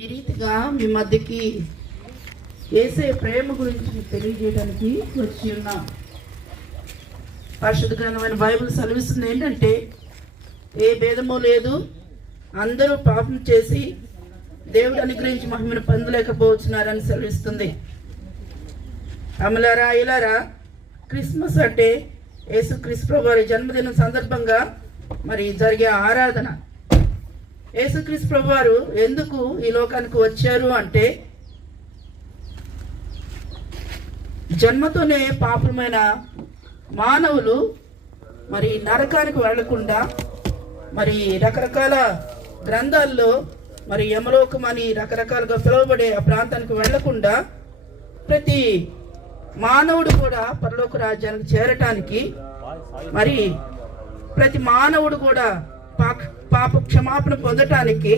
ఈ రీతిగా మీ మధ్యకి యేసే ప్రేమ గురించి తెలియజేయడానికి వచ్చి ఉన్నాం. పరిశుద్ధ గ్రంథమైన బైబిల్ సెలవిస్తుంది ఏంటంటే, ఏ భేదము లేదు, అందరూ పాపం చేసి దేవుడు అనుగ్రహించి మహిమను పొందలేకపోతున్నారని సెలవిస్తుంది. అమలారా ఇలారా, క్రిస్మస్ అంటే యేసుక్రీస్తు ప్రభు వారి జన్మదినం సందర్భంగా మరి జరిగే ఆరాధన. యేసుక్రీస్తు ప్రభు వారు ఎందుకు ఈ లోకానికి వచ్చారు అంటే, జన్మతోనే పాపమైన మానవులు మరి నరకానికి వెళ్లకుండా, మరి రకరకాల గ్రంథాల్లో మరి యమలోకం అని రకరకాలుగా పిలువబడే ఆ ప్రాంతానికి వెళ్లకుండా ప్రతి మానవుడు కూడా పరలోక రాజ్యానికి చేరటానికి, మరి ప్రతి మానవుడు కూడా పాప క్షమాపణ పొందటానికి